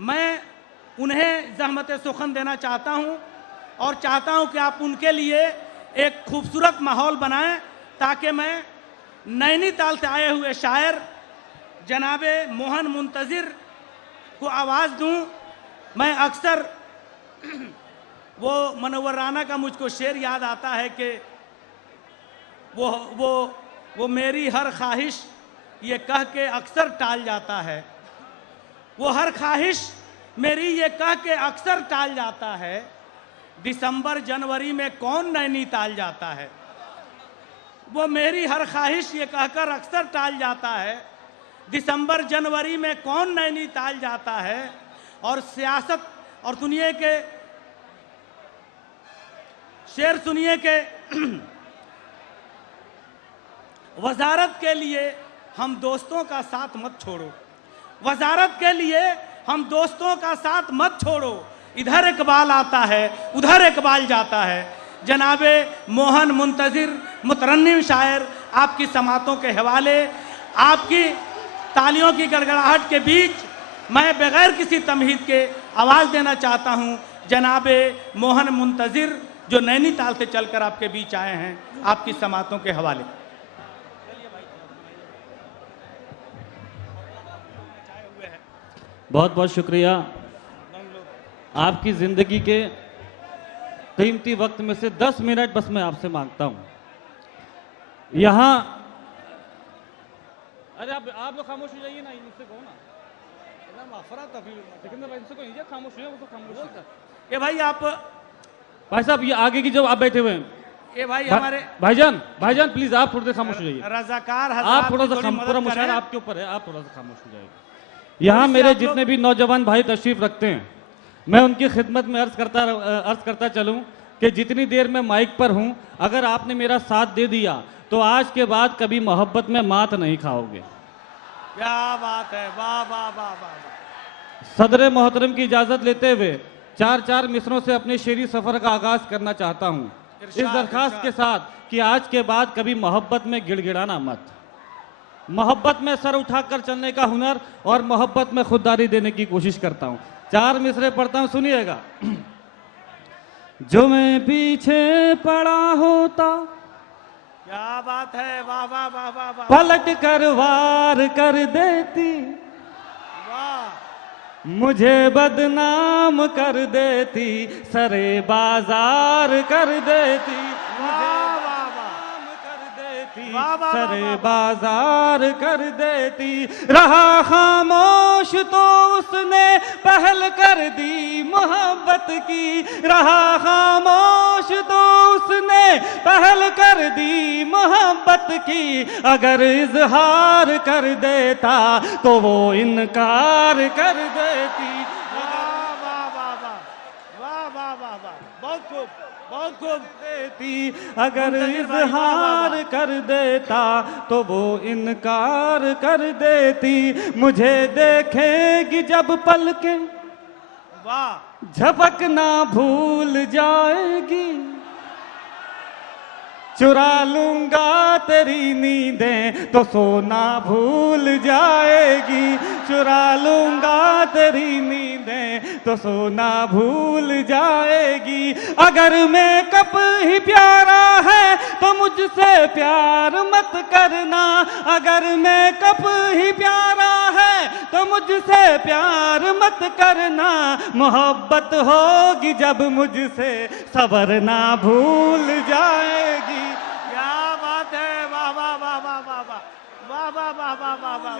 मैं उन्हें ज़हमत सुखन देना चाहता हूं और चाहता हूं कि आप उनके लिए एक खूबसूरत माहौल बनाएं ताकि मैं नैनीताल से आए हुए शायर जनाबे मोहन मुंतज़िर को आवाज़ दूं। मैं अक्सर वो मनव्वर राना का मुझको शेर याद आता है कि वो मेरी हर ख्वाहिश ये कह के अक्सर टाल जाता है। वो हर ख्वाहिश मेरी ये कह के अक्सर टाल जाता है। दिसंबर जनवरी में कौन नैनीताल जाता है। वो मेरी हर ख्वाहिश ये कहकर अक्सर टाल जाता है। दिसंबर जनवरी में कौन नैनीताल जाता है। और सियासत और सुनिए के शेर सुनिए के वजारत के लिए हम दोस्तों का साथ मत छोड़ो। वजारत के लिए हम दोस्तों का साथ मत छोड़ो। इधर इकबाल आता है उधर इकबाल जाता है। जनाबे मोहन मुंतज़िर मुतरन्निम शायर आपकी समातों के हवाले आपकी तालियों की गड़गड़ाहट के बीच मैं बगैर किसी तमहीद के आवाज़ देना चाहता हूं। जनाबे मोहन मुंतज़िर जो नैनीताल से चलकर आपके बीच आए हैं आपकी समातों के हवाले। बहुत बहुत शुक्रिया। आपकी ज़िंदगी के कीमती वक्त में से 10 मिनट बस मैं आपसे मांगता हूं। यहाँ अरे आप लोग खामोश हो जाइए ना, इनसे कहो ना। इनसे को खामोश हो, वो तो खामोश। ये भाई आप भाई साहब ये आगे की जो आप बैठे हुए हैं, ये भाई हमारे भाईजान प्लीज आप थोड़ा सा खामोश हो जाइए। रजाकार आप थोड़ा सा पूरा मुशायरा आपके ऊपर है, आप थोड़ा सा खामोश हो जाइए। यहाँ मेरे जितने भी नौजवान भाई तशरीफ रखते हैं मैं उनकी खिदमत में अर्ज करता चलूं कि जितनी देर मैं माइक पर हूं अगर आपने मेरा साथ दे दिया तो आज के बाद कभी मोहब्बत में मात नहीं खाओगे। क्या बात है, वाह वाह वाह वाह। सदर मोहतरम की इजाजत लेते हुए 4 मिसरों से अपने शेरी सफर का आगाज करना चाहता हूं इस दरखास्त के साथ कि आज के बाद कभी मोहब्बत में गिड़गिड़ाना मत। मोहब्बत में सर उठाकर चलने का हुनर और मोहब्बत में खुददारी देने की कोशिश करता हूं। 4 मिसरे पढ़ता हूं, सुनिएगा। जो मैं पीछे पड़ा होता, क्या बात है, वाह वाह वाह वाह वाह। पलट कर वार कर देती, वाह। मुझे बदनाम कर देती, सरे बाजार कर देती, सरे बाजार कर देती। रहा खामोश तो उसने पहल कर दी मोहब्बत की, रहा खामोश तो उसने पहल कर दी मोहब्बत की। अगर इजहार कर देता तो वो इनकार कर देती। वाह वाह वाह वाह वाह वाह वाह वाह, बहुत खूब बहुत खूब। देती अगर इजहार कर देता तो वो इनकार कर देती। मुझे देखेगी जब पलके वाह झपकना भूल जाएगी, चुरा लूंगा तेरी नींदें तो सोना भूल जाएगी, चुरा लूंगा तेरी नींदें तो सोना भूल जाएगी। अगर मेकअप ही प्यारा है तो मुझसे प्यार मत करना, अगर मेकअप ही प्यारा है तो मुझसे प्यार मत करना। मोहब्बत होगी जब मुझसे सबर ना भूल जाएगी। क्या बात है, वाह वाह वाह वाह वाह वाह वाह वाह वाह वाह वाह वाह।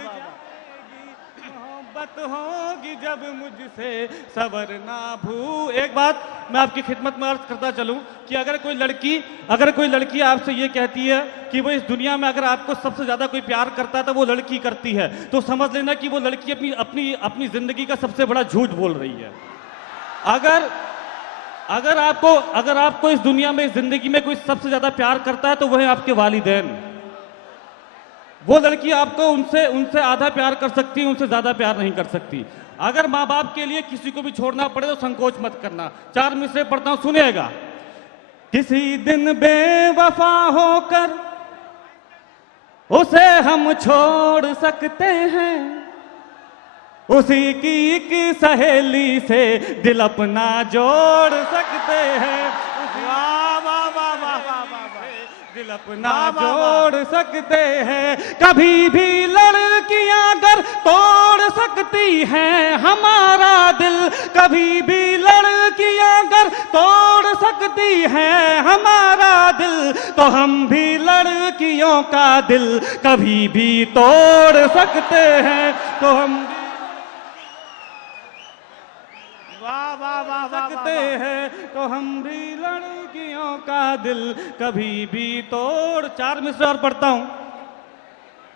मोहब्बत होगी जब मुझसे सबर ना भू। एक बात मैं आपकी खिदमत में अर्ज करता चलूं कि अगर कोई लड़की आपसे ये कहती है कि वो इस दुनिया में अगर आपको सबसे ज्यादा कोई प्यार करता है तो वो लड़की करती है, तो समझ लेना कि वो लड़की अपनी अपनी अपनी जिंदगी का सबसे बड़ा झूठ बोल रही है। अगर आपको इस दुनिया में इस जिंदगी में कोई सबसे ज्यादा प्यार करता है तो वह है आपके वालिदैन। वो लड़की आपको उनसे आधा प्यार कर सकती है, उनसे ज्यादा प्यार नहीं कर सकती। अगर माँ बाप के लिए किसी को भी छोड़ना पड़े तो संकोच मत करना। 4 मिसरे पढ़ता हूं, सुनिएगा। किसी दिन बेवफा होकर उसे हम छोड़ सकते हैं, उसी की एक सहेली से दिल अपना जोड़ सकते हैं। वाह वाह वाह वाह वाह वाह वाह। दिल अपना जोड़ सकते हैं। कभी भी लड़कियां अगर तोड़ सकती हैं हमारा दिल, कभी भी लड़कियां अगर तोड़ सकती हैं हमारा दिल, तो हम भी लड़कियों का दिल कभी भी तोड़ सकते हैं। तो हम वाह वाह वाह वाह सकते हैं, तो हम भी लड़कियों का दिल कभी भी तोड़। 4 मिसरे और पढ़ता हूँ,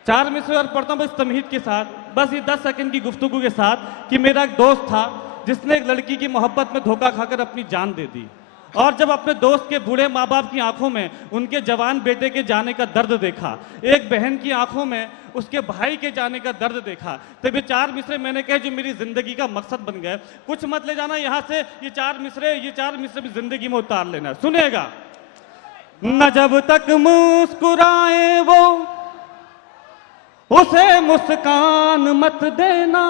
4 मिसरे और पढ़ता हूँ बस तमहीद के साथ, बस ये 10 सेकंड की गुफ्तगू के साथ कि मेरा एक दोस्त था जिसने एक लड़की की मोहब्बत में धोखा खाकर अपनी जान दे दी, और जब अपने दोस्त के बूढ़े माँ बाप की आंखों में उनके जवान बेटे के जाने का दर्द देखा, एक बहन की आंखों में उसके भाई के जाने का दर्द देखा, तब ये 4 मिसरे मैंने कहे जो मेरी जिंदगी का मकसद बन गए। कुछ मत ले जाना यहाँ से, ये 4 मिसरे भी जिंदगी में उतार लेना। सुनेगा। न जब तक मुस्कुराए वो उसे मुस्कान मत देना,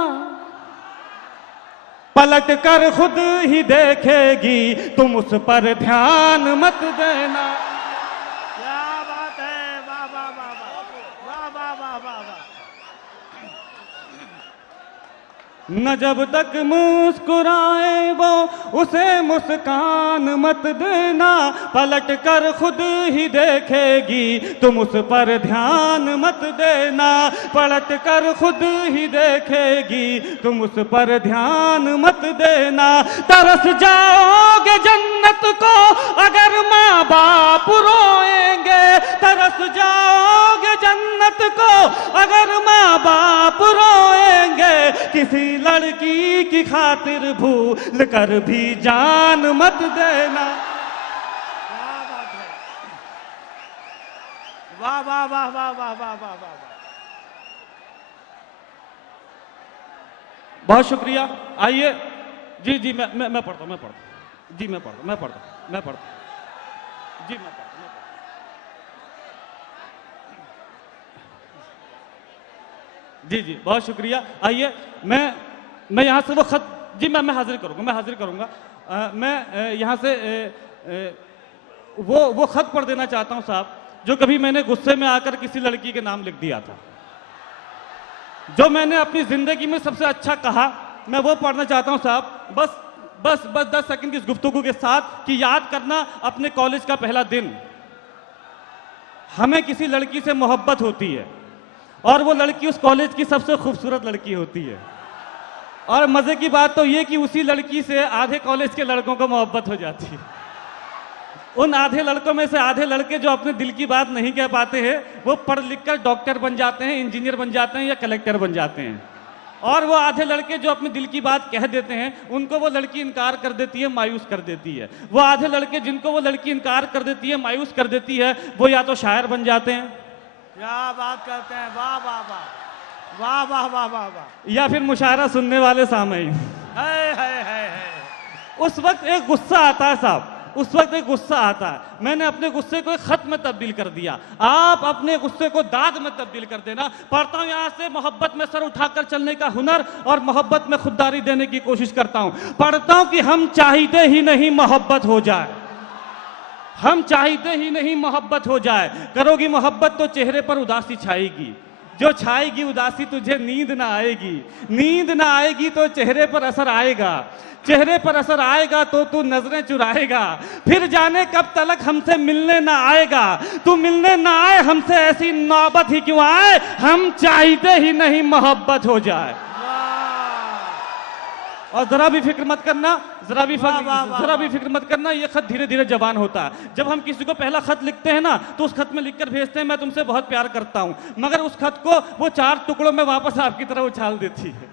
पलट कर खुद ही देखेगी तुम उस पर ध्यान मत देना। क्या बात है, वाह वाह वाह वाह वाह वाह वाह वाह। न जब तक मुस्कुराए वो उसे मुस्कान मत देना, पलट कर खुद ही देखेगी तुम उस पर ध्यान मत देना, पलट कर खुद ही देखेगी तुम उस पर ध्यान मत देना। तरस जाओगे जन्नत को अगर माँ बाप रोएंगे, तरस जाओगे जन्नत को अगर माँ बाप रोएंगे, किसी लड़की की खातिर भूल कर भी जान मत देना। क्या बात है, वाह वाह वाह वाह वाह वाह वाह वाह। बहुत शुक्रिया। आइए जी जी मैं पढ़ता हूँ जी मैं पढ़ता हूँ जी मैं पढ़ता हूँ। जी जी बहुत शुक्रिया। आइए मैं यहाँ से वो खत जी मैं हाजिर करूँगा मैं यहाँ से वो खत पढ़ देना चाहता हूँ साहब, जो कभी मैंने गुस्से में आकर किसी लड़की के नाम लिख दिया था, जो मैंने अपनी जिंदगी में सबसे अच्छा कहा, मैं वो पढ़ना चाहता हूँ साहब। बस 10 सेकंड की इस गुफ्तगू के साथ कि याद करना अपने कॉलेज का पहला दिन। हमें किसी लड़की से मोहब्बत होती है और वो लड़की उस कॉलेज की सबसे खूबसूरत लड़की होती है, और मजे की बात तो ये कि उसी लड़की से आधे कॉलेज के लड़कों को मोहब्बत हो जाती है। उन आधे लड़कों में से आधे लड़के जो अपने दिल की बात नहीं कह पाते हैं, वो पढ़ लिख कर डॉक्टर बन जाते हैं, इंजीनियर बन जाते हैं या कलेक्टर बन जाते हैं, और वो आधे लड़के जो अपने दिल की बात कह देते हैं उनको वो लड़की इनकार कर देती है, मायूस कर देती है। वो आधे लड़के जिनको वो लड़की इनकार कर देती है, मायूस कर देती है, वो या तो शायर बन जाते हैं, क्या बात करते हैं, वाह वाह वाह वाह वाह वाह वाह वाह, या फिर मुशायरा सुनने वाले सामईन। है। उस वक्त एक गुस्सा आता है साहब, उस वक्त एक गुस्सा आता है। मैंने अपने गुस्से को एक खत में तब्दील कर दिया, आप अपने गुस्से को दाद में तब्दील कर देना। पढ़ता हूँ यहाँ से, मोहब्बत में सर उठाकर चलने का हुनर और मोहब्बत में खुददारी देने की कोशिश करता हूँ। पढ़ता हूँ कि हम चाहते ही नहीं मोहब्बत हो जाए, हम चाहते ही नहीं मोहब्बत हो जाए। करोगी मोहब्बत तो चेहरे पर उदासी छाएगी, जो छाएगी उदासी तुझे नींद ना आएगी, नींद ना आएगी तो चेहरे पर असर आएगा, चेहरे पर असर आएगा तो तू नजरें चुराएगा, फिर जाने कब तलक हमसे मिलने ना आएगा। तू मिलने ना आए हमसे, ऐसी नौबत ही क्यों आए, हम चाहते ही नहीं मोहब्बत हो जाए। और जरा भी फिक्र मत करना, जरा भी फिक्र मत करना, ये खत धीरे धीरे जवान होता है। जब हम किसी को पहला खत लिखते हैं ना, तो उस खत में लिखकर भेजते हैं मैं तुमसे बहुत प्यार करता हूं, मगर उस खत को वो 4 टुकड़ों में वापस आपकी तरह उछाल देती है।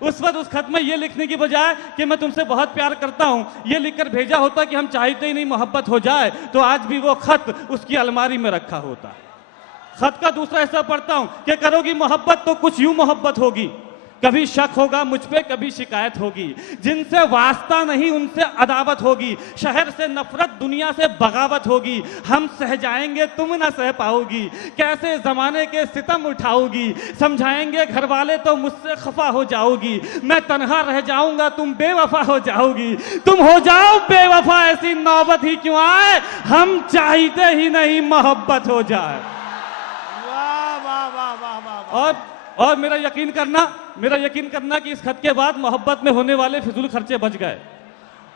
उस वक्त उस खत में ये लिखने की बजाय कि मैं तुमसे बहुत प्यार करता हूं, ये लिखकर भेजा होता कि हम चाहते ही नहीं मोहब्बत हो जाए, तो आज भी वो खत उसकी अलमारी में रखा होता। खत का दूसरा हिस्सा पढ़ता हूं कि करोगी मोहब्बत तो कुछ यूं मोहब्बत होगी, कभी शक होगा मुझ पे, कभी शिकायत होगी। जिनसे वास्ता नहीं उनसे अदावत होगी, शहर से नफरत दुनिया से बगावत होगी। हम सह जाएंगे तुम ना सह पाओगी, कैसे जमाने के सितम उठाओगी। समझाएंगे घर वाले तो मुझसे खफा हो जाओगी, मैं तन्हा रह जाऊंगा तुम बेवफा हो जाओगी। तुम हो जाओ बेवफा ऐसी नौबत ही क्यों आए, हम चाहते ही नहीं मोहब्बत हो जाए। वाह वाह वाह वाह वाह। और मेरा यकीन करना कि इस खत के बाद मोहब्बत में होने वाले फिजूल खर्चे बच गए।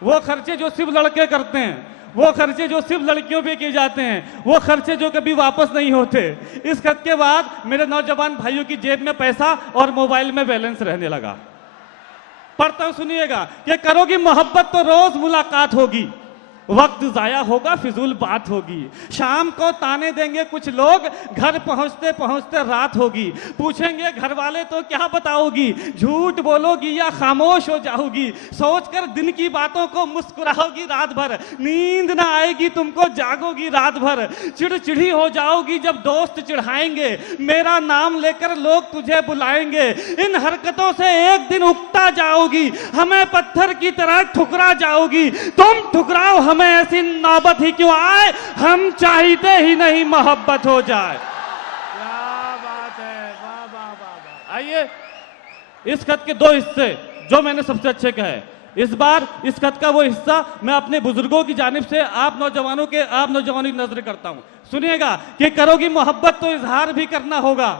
वो खर्चे जो सिर्फ लड़के करते हैं, वो खर्चे जो सिर्फ लड़कियों पे किए जाते हैं, वो खर्चे जो कभी वापस नहीं होते। इस खत के बाद मेरे नौजवान भाइयों की जेब में पैसा और मोबाइल में बैलेंस रहने लगा। पढ़ता हूं, सुनिएगा कि करोगी मोहब्बत तो रोज मुलाकात होगी, वक्त जाया होगा फिजूल बात होगी। शाम को ताने देंगे कुछ लोग, घर पहुंचते पहुंचते रात होगी। पूछेंगे घर वाले तो क्या बताओगी, झूठ बोलोगी या खामोश हो जाओगी। सोचकर दिन की बातों को मुस्कुराओगी रात भर, नींद ना आएगी तुमको जागोगी रात भर। चिड़चिड़ी हो जाओगी जब दोस्त चिढ़ाएंगे, मेरा नाम लेकर लोग तुझे बुलाएंगे। इन हरकतों से एक दिन उकता जाओगी, हमें पत्थर की तरह ठुकरा जाओगी। तुम ठुकराओ हमें ऐसी नौबत ही क्यों आए, हम चाहते ही नहीं मोहब्बत हो जाए। क्या बात है, वाह वाह वाह वाह। आइए इस खत के दो हिस्से जो मैंने सबसे अच्छे कहे। इस बार इस खत का वो हिस्सा मैं अपने बुजुर्गों की जानिब से आप नौजवानों की नजर करता हूं। सुनिएगा कि करोगी मोहब्बत तो इजहार भी करना होगा,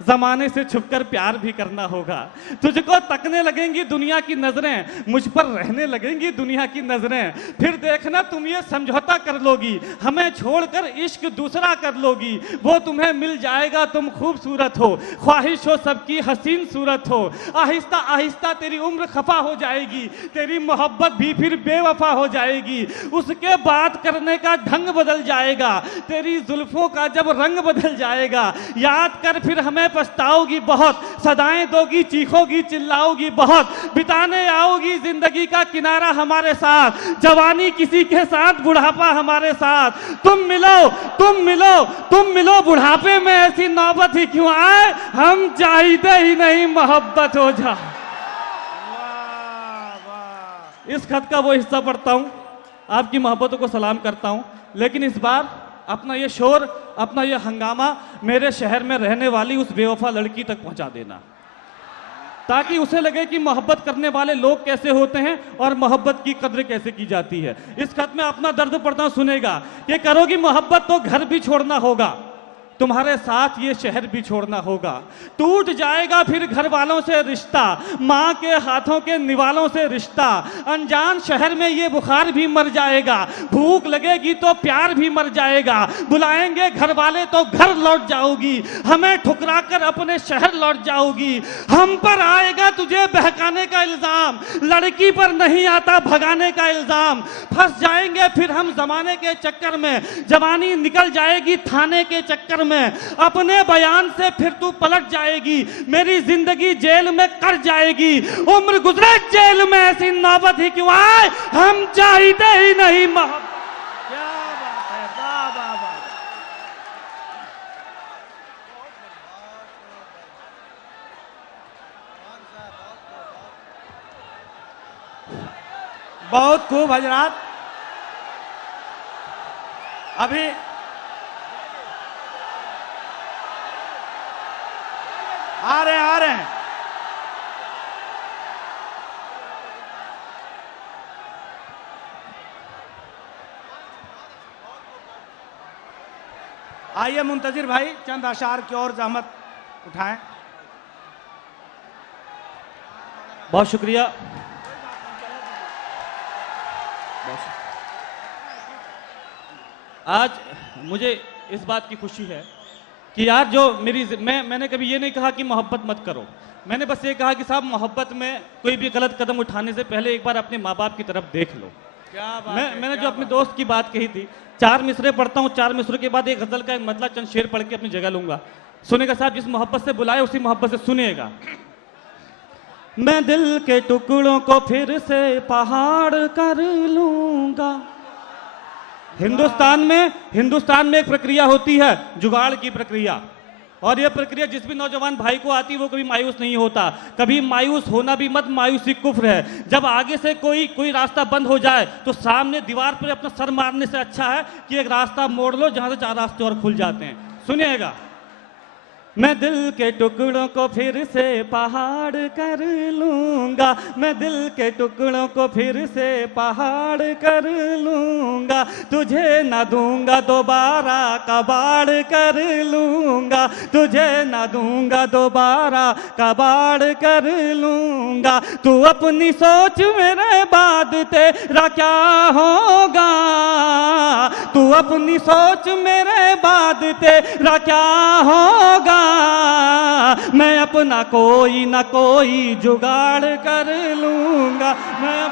जमाने से छुपकर प्यार भी करना होगा। तुझको तकने लगेंगी दुनिया की नजरें, मुझ पर रहने लगेंगी दुनिया की नजरें। फिर देखना तुम ये समझौता कर लोगी, हमें छोड़कर इश्क दूसरा कर लोगी। वो तुम्हें मिल जाएगा तुम खूबसूरत हो, ख्वाहिश हो सबकी हसीन सूरत हो। आहिस्ता आहिस्ता तेरी उम्र खफा हो जाएगी, तेरी मोहब्बत भी फिर बेवफा हो जाएगी। उसके बात करने का ढंग बदल जाएगा, तेरी जुल्फों का जब रंग बदल जाएगा। याद कर फिर हमें पछताओगी बहुत, सदाएं दोगी चीखोगी चिल्लाओगी बहुत। बिताने आओगी जिंदगी का किनारा हमारे साथ, जवानी किसी के साथ बुढ़ापा हमारे साथ। तुम मिलो बुढ़ापे में ऐसी नौबत ही क्यों आए, हम चाहते ही नहीं मोहब्बत हो जाए। वाह वाह। इस खत का वो हिस्सा पढ़ता हूं, आपकी मोहब्बतों को सलाम करता हूं, लेकिन इस बार अपना ये शोर, अपना ये हंगामा मेरे शहर में रहने वाली उस बेवफा लड़की तक पहुंचा देना, ताकि उसे लगे कि मोहब्बत करने वाले लोग कैसे होते हैं और मोहब्बत की कद्र कैसे की जाती है। इस खत में अपना दर्द पढ़ता हूं, सुनेगा कि करोगी मोहब्बत तो घर भी छोड़ना होगा, तुम्हारे साथ ये शहर भी छोड़ना होगा। टूट जाएगा फिर घर वालों से रिश्ता, माँ के हाथों के निवालों से रिश्ता। अनजान शहर में ये बुखार भी मर जाएगा, भूख लगेगी तो प्यार भी मर जाएगा। बुलाएंगे घर वाले तो घर लौट जाओगी, हमें ठुकरा कर अपने शहर लौट जाओगी। हम पर आएगा तुझे बहकाने का इल्जाम, लड़की पर नहीं आता भगाने का इल्जाम। फंस जाएंगे फिर हम जमाने के चक्कर में, जवानी निकल जाएगी थाने के चक्कर में। अपने बयान से फिर तू पलट जाएगी, मेरी जिंदगी जेल में कट जाएगी। उम्र गुजरे जेल में ऐसी नौबत ही क्यों आए, हम चाहते ही नहीं मोहब्बत। क्या बात है, वाह वाह वाह। बहुत खूब हजरात। अभी आ रहे हैं। आइए मुंतजिर भाई चंद अशार की ओर जहमत उठाएं। बहुत शुक्रिया। आज मुझे इस बात की खुशी है कि यार जो मैंने कभी ये नहीं कहा कि मोहब्बत मत करो, मैंने बस ये कहा कि साहब मोहब्बत में कोई भी गलत कदम उठाने से पहले एक बार अपने माँ बाप की तरफ देख लो। क्या बात मैंने जो अपने दोस्त की बात कही थी, 4 मिसरे पढ़ता हूँ, 4 मिसरों के बाद एक गजल का एक मतलब चंद शेर पढ़ के अपनी जगह लूंगा। सुनेगा साहब, जिस मोहब्बत से बुलाए उसी मोहब्बत से सुनिएगा। मैं दिल के टुकड़ों को फिर से पहाड़ कर लूंगा। हिंदुस्तान में एक प्रक्रिया होती है, जुगाड़ की प्रक्रिया। और ये प्रक्रिया जिस भी नौजवान भाई को आती है वो कभी मायूस नहीं होता। कभी मायूस होना भी मत, मायूसी कुफ्र है। जब आगे से कोई रास्ता बंद हो जाए तो सामने दीवार पर अपना सर मारने से अच्छा है कि एक रास्ता मोड़ लो जहां से 4 रास्ते और खुल जाते हैं। सुनिएगा, मैं दिल के टुकड़ों को फिर से पहाड़ कर लूंगा, मैं दिल के टुकड़ों को फिर से पहाड़ कर लूंगा, तुझे ना दूंगा दोबारा कबाड़ कर लूंगा, तुझे ना दूंगा दोबारा कबाड़ कर लूंगा। तू अपनी सोच मेरे बाद तेरा क्या होगा, तू अपनी सोच मेरे बाद तेरा क्या होगा। मैं अपना कोई ना कोई जुगाड़ कर लूंगा, मैं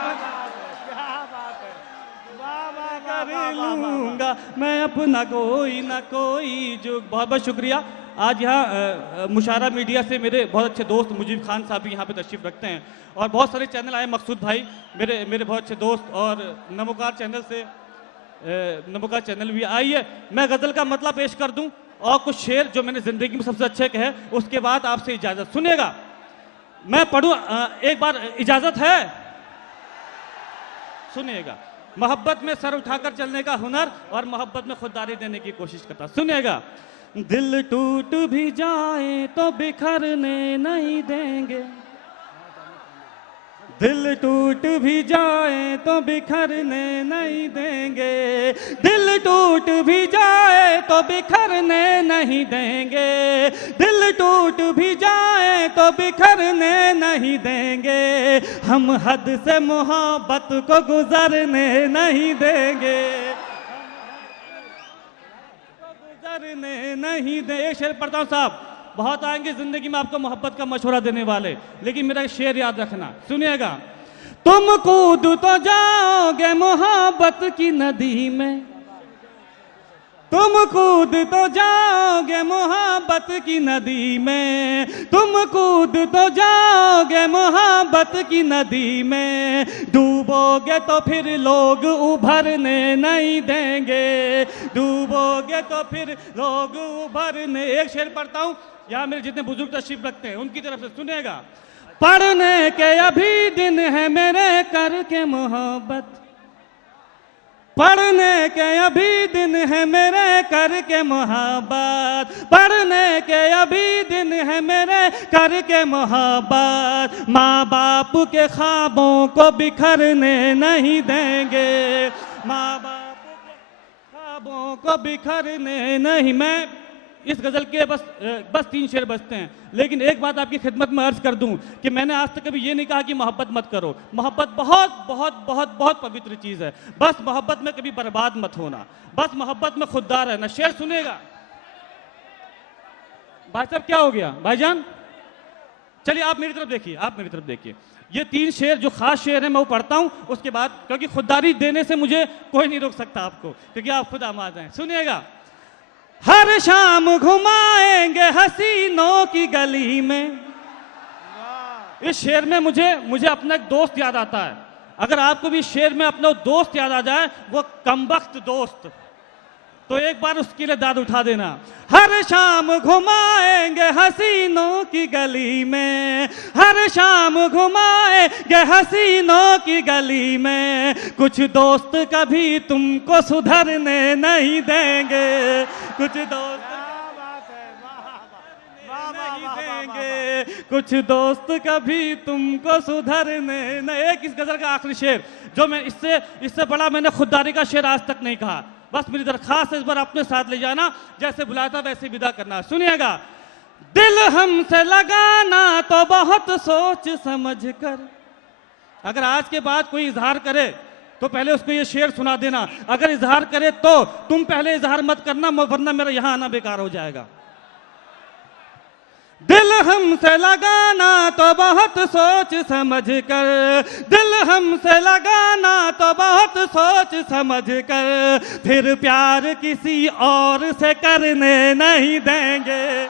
कर लूंगा, मैं अपना कोई ना कोई बहुत बहुत शुक्रिया। आज यहाँ मुशारा मीडिया से मेरे बहुत अच्छे दोस्त मुजीब खान साहब भी यहाँ पे तशरीफ रखते हैं और बहुत सारे चैनल आए, मकसूद भाई मेरे बहुत अच्छे दोस्त, और नमोकार चैनल से नमोकार चैनल भी आई है। मैं गज़ल का मतलब पेश कर दूं और कुछ शेर जो मैंने जिंदगी में सबसे अच्छे कहे, उसके बाद आपसे इजाजत। सुनिएगा, मैं पढ़ूं, एक बार इजाजत है? सुनिएगा, मोहब्बत में सर उठाकर चलने का हुनर और मोहब्बत में खुददारी देने की कोशिश करता। सुनिएगा, दिल टूट भी जाए तो बिखरने नहीं देंगे, दिल टूट भी जाए तो बिखरने नहीं देंगे, दिल टूट भी जाए तो बिखरने नहीं देंगे, दिल टूट भी जाए तो बिखरने नहीं देंगे, हम हद से मोहब्बत को गुजरने नहीं देंगे, गुजरने नहीं दे। शेर पढ़ता हूं साहब, बहुत आएंगे जिंदगी में आपको मोहब्बत का मशवरा देने वाले, लेकिन मेरा एक शेर याद रखना। सुनिएगा, तुम कूद तो जाओगे मोहब्बत की नदी में, तुम कूद तो जाओगे मोहब्बत की नदी में, तुम कूद तो जाओगे मोहब्बत की नदी में, डूबोगे तो फिर लोग उभरने नहीं देंगे, डूबोगे तो फिर लोग उभरने। एक शेर पढ़ता हूं, यहाँ मेरे जितने बुजुर्ग तशरीफ रखते हैं उनकी तरफ से सुनेगा। पढ़ने के अभी दिन है मेरे करके मोहब्बत, पढ़ने के अभी दिन है मेरे करके मोहब्बत, पढ़ने के अभी दिन है मेरे करके मोहब्बत, माँ बाप के ख्वाबों को बिखरने नहीं देंगे, माँ बाप के ख्वाबों को बिखरने नहीं। मैं इस गज़ल के बस 3 शेर बचते हैं, लेकिन एक बात आपकी खिदमत में अर्ज कर दूं कि मैंने आज तक कभी ये नहीं कहा कि मोहब्बत मत करो। मोहब्बत बहुत बहुत बहुत बहुत पवित्र चीज़ है, बस मोहब्बत में कभी बर्बाद मत होना, बस मोहब्बत में खुददार रहना। शेर सुनेगा भाई साहब, क्या हो गया भाईजान? चलिए आप मेरी तरफ देखिए, आप मेरी तरफ देखिए। ये 3 शेर जो खास शेर है मैं वो पढ़ता हूं, उसके बाद, क्योंकि खुददारी देने से मुझे कोई नहीं रोक सकता आपको, क्योंकि आप खुद आमाद हैं। सुनिएगा, हर शाम घुमाएंगे हसीनों की गली में। इस शेर में मुझे अपना एक दोस्त याद आता है। अगर आपको भी शेर में अपना दोस्त याद आ जाए, वो कमबख्त दोस्त, तो एक बार उसके लिए दाद उठा देना। हर शाम घुमाएंगे हसीनों की गली में, हर शाम घुमाएंगे हसीनों की गली में, कुछ दोस्त कभी तुमको सुधरने नहीं देंगे, कुछ दोस्त देंगे, कुछ दोस्त कभी तुमको सुधरने नहीं। एक इस गजल का आखिरी शेर जो मैं इससे बड़ा मैंने खुददारी का शेर आज तक नहीं कहा। बस मेरी दरखास्त इस बार अपने साथ ले जाना, जैसे बुलाया था वैसे विदा करना। सुनिएगा, दिल हमसे लगाना तो बहुत सोच समझ कर, अगर आज के बाद कोई इजहार करे तो पहले उसको ये शेर सुना देना, अगर इजहार करे तो तुम पहले इजहार मत करना, वरना मेरा यहां आना बेकार हो जाएगा। दिल हमसे लगाना तो बहुत सोच समझ कर, दिल हमसे लगाना तो बहुत सोच समझ कर, फिर प्यार किसी और से करने नहीं देंगे।